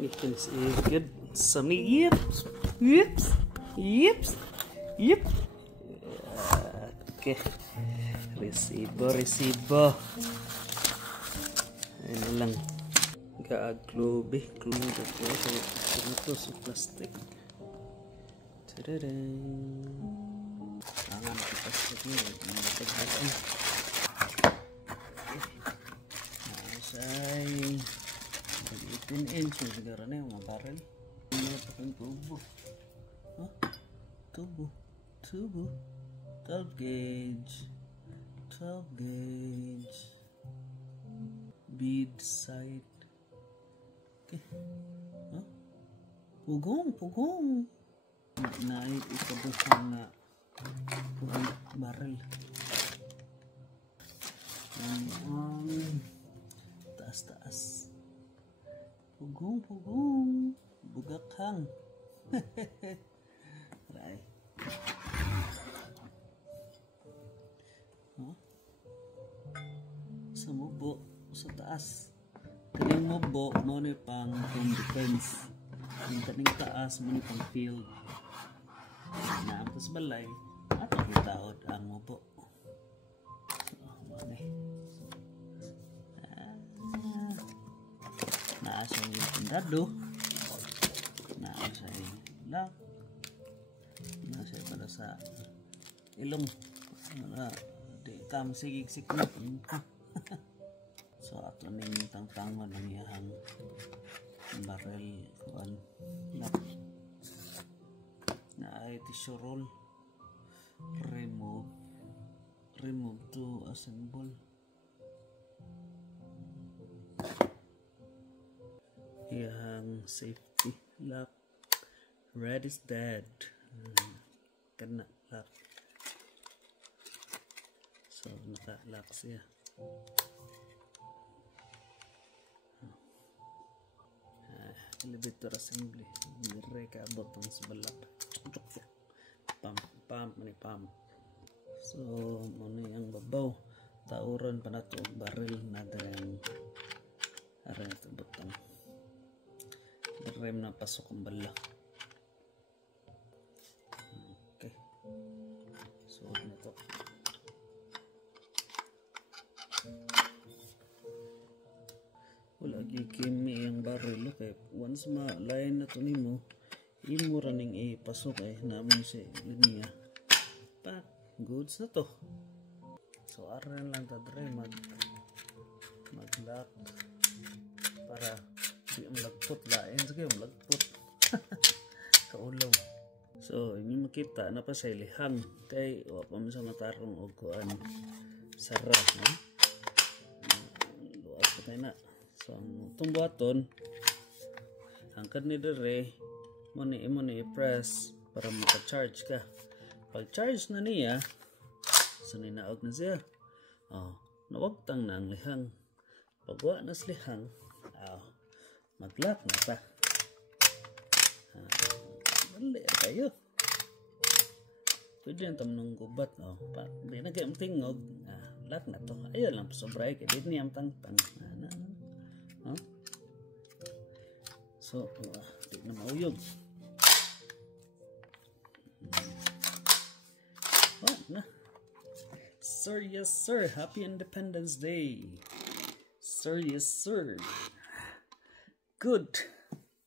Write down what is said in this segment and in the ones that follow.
You can see good. Some yips. Yips. Yips. Yip. Okay. Resibo. Ayan lang. Gaaglobe. Glue ko sa plastic. Tadadang. Tangan ko plastic niya. Matagdagan. Nasay 18 inch. Siguro na yung mga barrel. Ano pa kang tubo? Huh? Tubo. 12 gauge. Bead sight. Okay. Huh? Pugong. Ikabuhang na barrel. Taas. Pugong. Bugakhang. Right. Huh? Sa mubo, sa taas. Kaning mubo, mo ni pang home defense. Yung kaning taas, mo ni pang field. Na ang balay, at itaod ang mubo. Naasa yung pindado. Naasa yung lock. Naasa yung para sa ilong. Di kam sigig-sig na. So ato ning tangtangon ang iyang barrel kuan lock. Na ay tissue roll. Remove to assemble. Yang safety lock. Red is dead. Kena lock. So naka-lock siya. Elevator assembly. Dire ka abot sa balak. Pump. So muna yung babaw. Tauran pa na ito. Barrel na yung aray ito butang. Rem na pasok ang bala. Okay. So na ito. Wala gikimi ang barrel. Okay. Once ma-line na ito nimo, imo running pasok namin si linya. Pat, goods na to. So aran lang ta dre mag-lock para di ang lagpot lain sige ang lagpot sa ulaw. So inyo makita na pa sa ilihang kay wa pa man sa matarong og kuan sara no. Luwas pa tayo na. So ang tumbuhaton hangkad ni dere mo ni i-press para maka-charge ka. Pag charge na niya, so ninaog na siya. Nawagtang na ang lihang. Pagwa na sa lihang, mag-lock na pa. Bali kayo. Pwede yung tamnong gubat. Hindi na kayong tingog. Lock na to. Ayaw lang pasobray. Kaya di niyang tang-tang. So, di na mauyog. Na. Sir, yes sir. Happy Independence Day. Sir, yes sir. Good.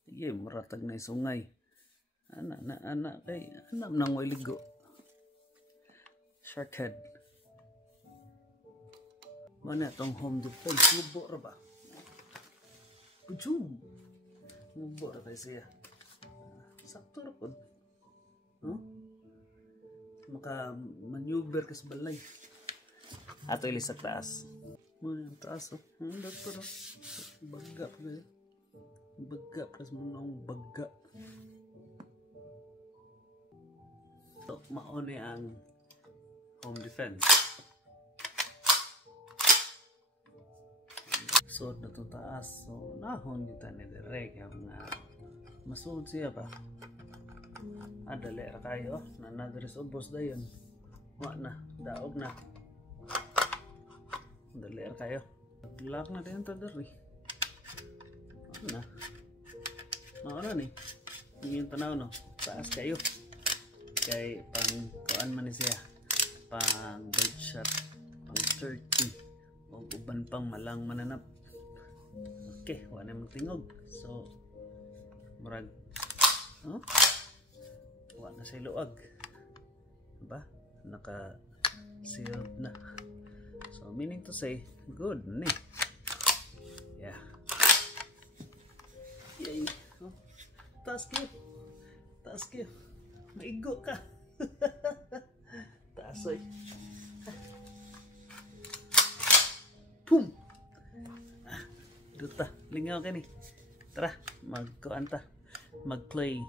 Sige, maratag na isungay. Anak kay anam nang waligo. Sharkhead. Mana tong home defense lubo ra ba? Bujum. Lubo ra kay siya. Sakto ra pod. Maka maneuver ka sa balay. Ato ilis sa taas. Ang taas Ang dagparo. Baga pa kayo. Baga pa sa mga baga. So, maone ang home defense. So, na to taas. So, nahon kita ni direk. Masuod siya ba? Dali ra kayo na nadres ubos dayon. Wa na, daog na. Dali ra kayo. Lock na din ta diri. Na. Mauna ni. Yung tanaw no. Taas kayo. Kay pang kuan man ni siya. Pang birdshot. Pang 30. O uban pang malang mananap. Okay, wala namang tingog. So, murag, oh, wala na sa iluag. Diba? Naka-sealed na. So, meaning to say, good na eh. Yeah. Yay. Oh, taas kayo. Taas kayo. Maigo ka. Taas oy. Pum! Duta, lingaw ka ni. Tara, magkuan ta. Mag-play.